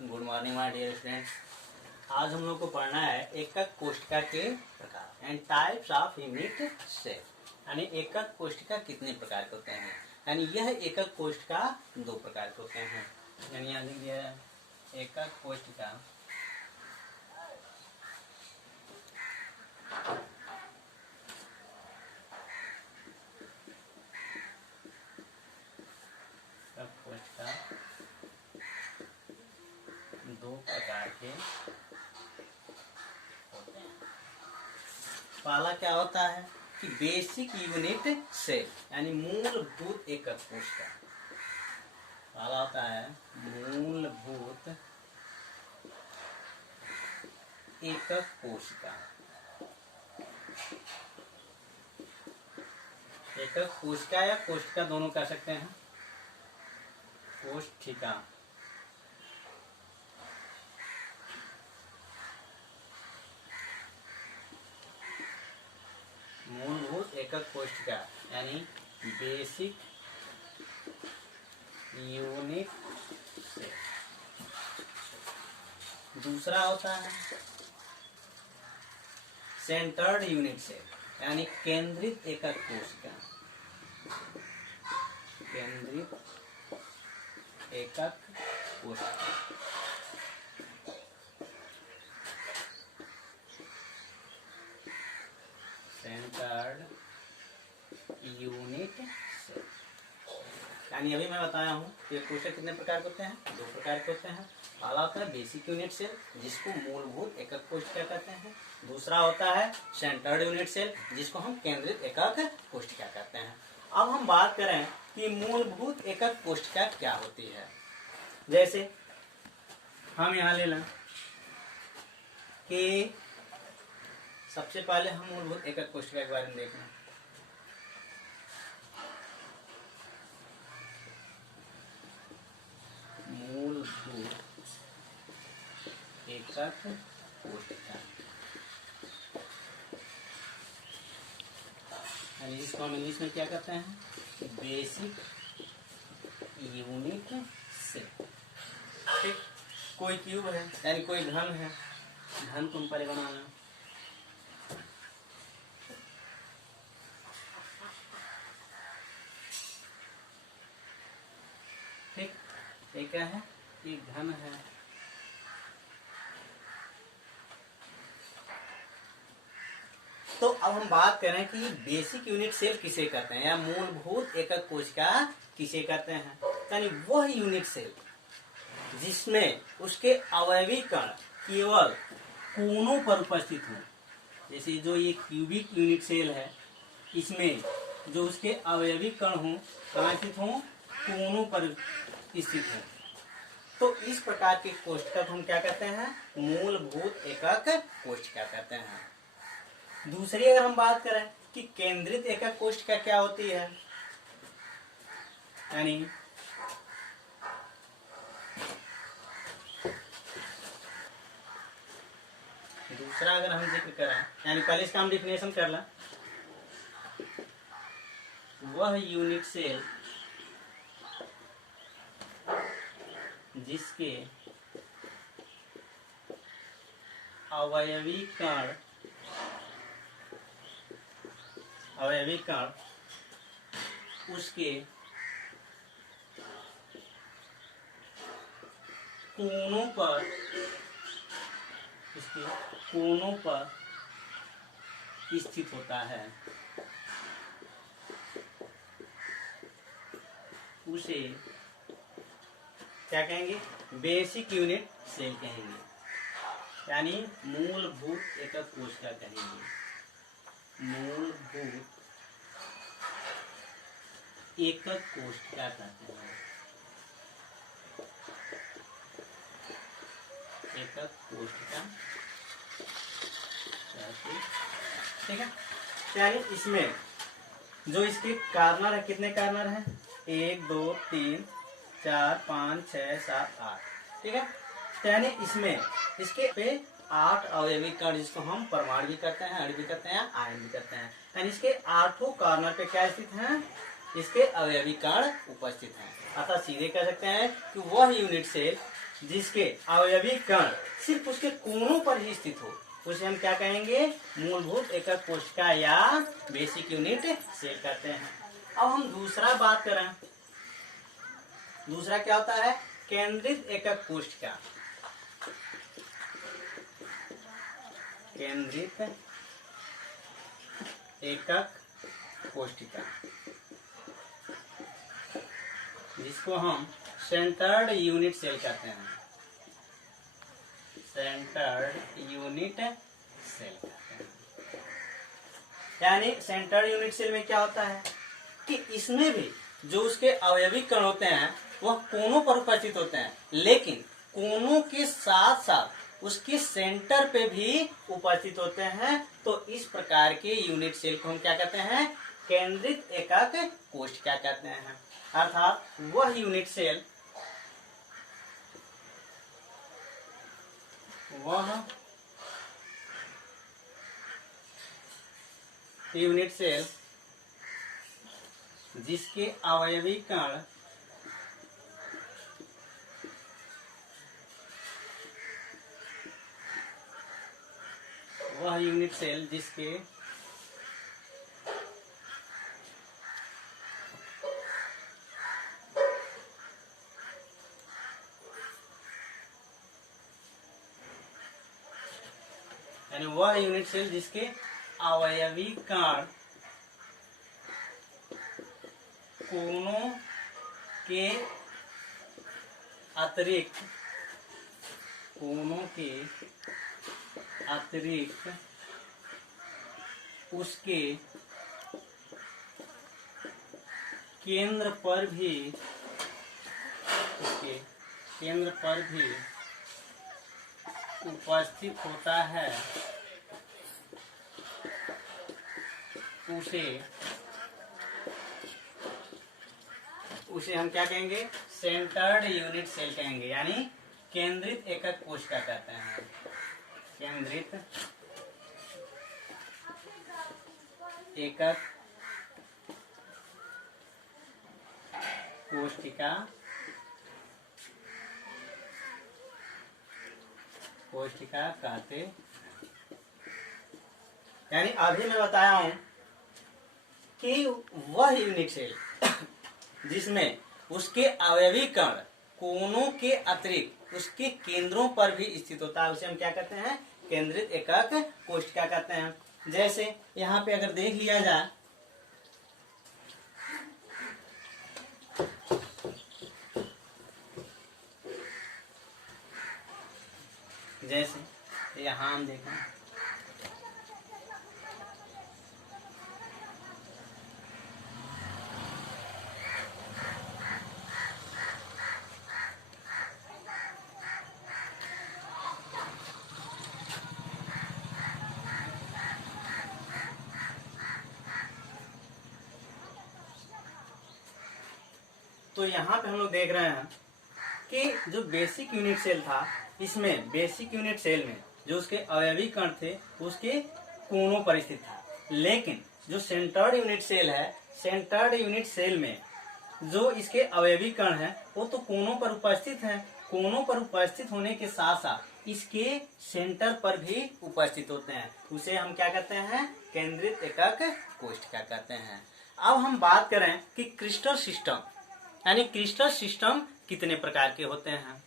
Good morning my dear students. आज हम लोग को पढ़ना है एकक कोशिका के प्रकार and types of unit cell. यानी एकक कोशिका कितने प्रकार के होते हैं, यानी यह एकक कोशिका दो प्रकार के होते हैं। यानी यहाँ लिख दिया है एकक कोशिका दो प्रकार के होते हैं। पहला क्या होता है कि बेसिक यूनिट सेल यानी मूलभूत एकक कोशिका। पहला होता है मूलभूत एकक कोशिका। एकक कोशिका या कोशिका दोनों कह सकते हैं। कोशिका मूलभूत एकक कोशिका यानी बेसिक यूनिट सेल। दूसरा होता है सेंटर्ड यूनिट सेल यानी केंद्रित एकक कोशिका। केंद्रित एकक कोशिका सेंटर्ड यूनिट सेल। यानी अभी मैं बताया हूँ ये कोशिका कितने प्रकार के होते हैं, दो प्रकार के होते हैं। पहला होता है बेसिक यूनिट सेल जिसको मूलभूत एकक कोशिका कहते हैं। दूसरा होता है सेंटर्ड यूनिट सेल जिसको हम केंद्रित एकक कोशिका कहते हैं। अब हम बात करें कि मूलभूत एकक कोशिका क्या होती है। जैसे हम यहाँ ले लें कि सबसे पहले हम मूलभूत एकक कोशिका के बारे में देखें। मूलभूत एकक कोशिका यानी इसको हम इंग्लिश में क्या कहते हैं, बेसिक यूनिट सेल। ठीक, कोई क्यूब है यानी कोई घन है, घन तुम पहले बनाना। ठीक, ये क्या है, ये घन है। तो अब हम बात करें कि बेसिक यूनिट सेल किसे कहते हैं या मूलभूत एकक कोशिका किसे कहते हैं। यानी वह यूनिट सेल जिसमें उसके अवयवी कण केवल कोनों पर उपस्थित हो। जैसे जो ये क्यूबिक यूनिट सेल है, इसमें जो उसके अवयवी कण हो कहाँ स्थित हो, कोनों पर स्थित हो। तो इस प्रकार के कोशिका को हम क्या कहते हैं, मूलभूत एकक कोशिका कहते हैं। दूसरी अगर हम बात करें कि केंद्रित एकक कोशिका क्या होती है, यानी दूसरा अगर हम जिक्र करें, यानी पहले इसका हम डिफिनेशन कर लें। वह यूनिट सेल जिसके अवयवी कण उसके कोनों पर स्थित होता है, उसे क्या कहेंगे, बेसिक यूनिट सेल कहेंगे। यानी मूलभूत एकक कोशिका कहेंगे। मूलभूत एकक कोशिका कहते हैं। एकक कोशिका, ठीक है। यानी इसमें जो इसके कार्नर है, कितने कार्नर हैं, 1 2 3 4 5 6 7 8। ठीक है, यानी इसमें इसके पे 8 अवयवी कण जिसको हम परमाणु भी कहते हैं, अणु भी कहते हैं, आयन भी कहते हैं। यानी इसके 8 कार्नर पे क्या स्थित हैं, इसके अवयवी कण उपस्थित हैं। अतः सीधे कह सकते हैं कि वह यूनिट सेल जिसके अवयवी कण सिर्फ उसके कोनों पर ही स्थित हो, उसे हम क्या कहेंगे? मूलभूत एकक कोशिका या बेसिक यूनिट सेल कहते हैं। अब हम दूसरा बात करें, दूसरा क्या होता है? केंद्रित एकक कोशिका। केंद्रित एकक कोशिका, जिसको हम सेंटर्ड यूनिट सेल कहते हैं। सेंटर्ड यूनिट सेल कहते हैं। यानी सेंटर्ड यूनिट सेल में क्या होता है कि इसमें भी जो उसके अवयवी कण होते हैं वह कोनों पर उपस्थित होते हैं, लेकिन कोनों के साथ साथ उसके सेंटर पे भी उपस्थित होते हैं। तो इस प्रकार के यूनिट सेल को हम क्या कहते हैं? केंद्रित एकक कोशिका कहते हैं। अर्थात वह यूनिट सेल जिसके अवयवी कण जिसके यानी वह यूनिट सेल जिसके अवयवी कण कोनों के अतिरिक्त उसके केंद्र पर भी उपस्थित होता है, उसे हम क्या कहेंगे? सेंटर्ड यूनिट सेल कहेंगे, यानी केंद्रित एकक कोशिका कहते हैं। केंद्रित एकक कोशिका कहते, यानी अभी मैं बताया हूं कि वह यूनिट सेल जिसमें उसके अवयवी कण कोनों के अतिरिक्त उसके केंद्रों पर भी स्थित होता है, उसे हम क्या कहते हैं? केंद्रित एकक कोशिका कहते हैं। जैसे यहाँ पे अगर देख लिया जाए, जैसे यहाँ हम देखें, तो यहाँ पे हम लोग देख रहे हैं कि जो बेसिक यूनिट सेल था, इसमें बेसिक यूनिट सेल में जो उसके अवयवी कण थे उसके कोनों पर स्थित था, लेकिन जो सेंटर्ड यूनिट सेल है, सेंटर्ड यूनिट सेल में जो इसके अवयवी कण है वो तो कोनों पर उपस्थित है। कोनों पर उपस्थित होने के साथ साथ इसके सेंटर पर भी उपस्थित होते हैं, उसे हम क्या कहते हैं? केंद्रित एकक कोशिका कहते हैं। अब हम बात करें कि क्रिस्टल सिस्टम, यानी क्रिस्टल सिस्टम कितने प्रकार के होते हैं,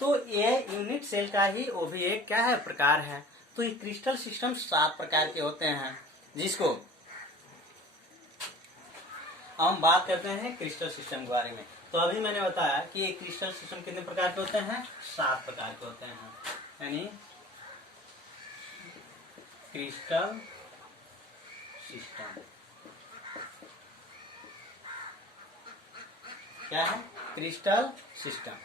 तो ये यूनिट सेल का ही वो भी एक क्या है? प्रकार है। तो ये क्रिस्टल सिस्टम 7 प्रकार के होते हैं, जिसको हम बात करते हैं क्रिस्टल सिस्टम के बारे में। तो अभी मैंने बताया कि ये क्रिस्टल सिस्टम कितने प्रकार के होते हैं? 7 प्रकार के होते हैं। यानी क्रिस्टल सिस्टम क्या है? क्रिस्टल सिस्टम,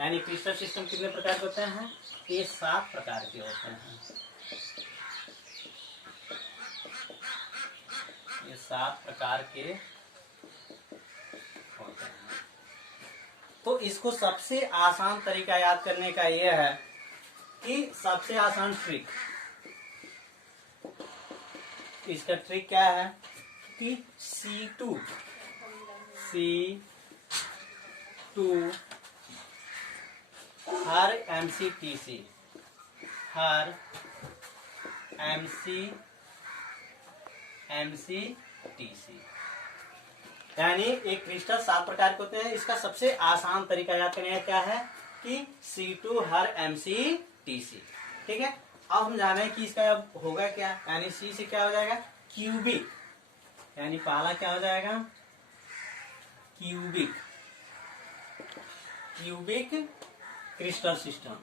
यानी क्रिस्टल सिस्टम कितने प्रकार के होते हैं? ये 7 प्रकार के होते हैं। ये 7 प्रकार के होते हैं। तो इसको सबसे आसान तरीका याद करने का यह है कि सबसे आसान ट्रिक, इसका ट्रिक क्या है कि C2 C2 हर MCTC, हर MCTC, यानी एक क्रिस्टल 7 प्रकार के होते हैं। इसका सबसे आसान तरीका याद करने का क्या है कि C2 हर MCTC। ठीक है, अब हम जाने कि इसका अब होगा क्या, यानी C से क्या हो जाएगा क्यूबिक, यानी पहला क्या हो जाएगा cubic, cubic crystal system,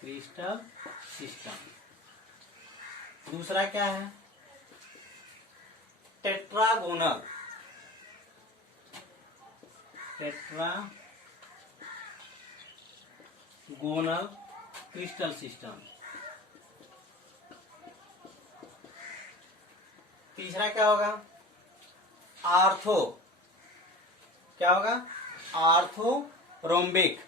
crystal system. दूसरा क्या है टेट्रागोनल, टेट्रागोनल क्रिस्टल सिस्टम। तीसरा क्या होगा आर्थो, क्या होगा आर्थोरोम्बिक,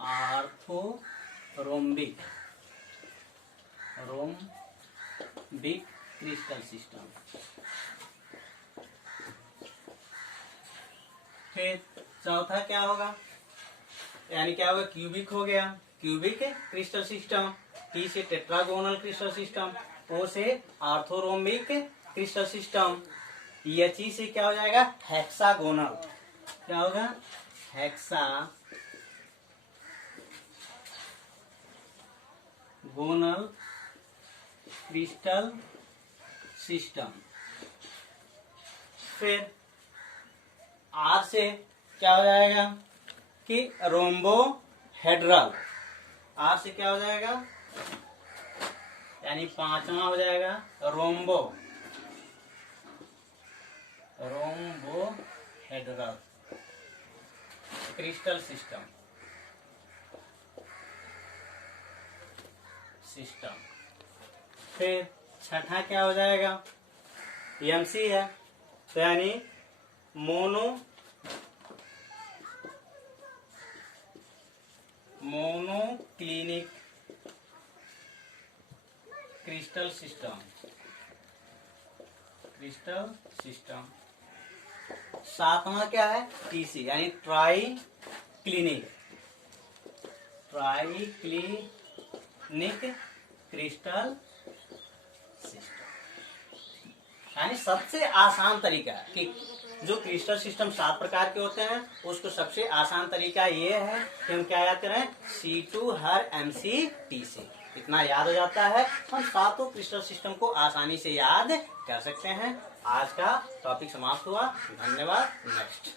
आर्थोरोम्बिक, रोम्बिक क्रिस्टल सिस्टम। फिर चौथा क्या होगा, यानी क्या होगा क्यूबिक हो गया, क्यूबिक क्रिस्टल सिस्टम। टी से टेट्रागोनल क्रिस्टल सिस्टम, ओ से आर्थोरोम्बिक क्रिस्टल सिस्टम, एच से क्या हो जाएगा हेक्सागोनल, क्या होगा हेक्सागोनल क्रिस्टल सिस्टम। फिर आर से क्या हो जाएगा कि रोम्बोहेड्रल, आर से क्या हो जाएगा यानी पांचवा हो जाएगा रोम्बोहेड्रल क्रिस्टल सिस्टम। फिर छठा क्या हो जाएगा MC है, तो यानी मोनोक्लिनिक क्रिस्टल सिस्टम, सातवां क्या है TC यानी ट्राइक्लिनिक क्रिस्टल सिस्टम। यानी सबसे आसान तरीका कि जो क्रिस्टल सिस्टम 7 प्रकार के होते हैं उसको सबसे आसान तरीका ये है कि हम क्या याद करें C2 हर MCTC, इतना याद हो जाता है, हम सातों क्रिस्टल सिस्टम को आसानी से याद कर सकते हैं। आज का टॉपिक समाप्त हुआ, धन्यवाद। नेक्स्ट।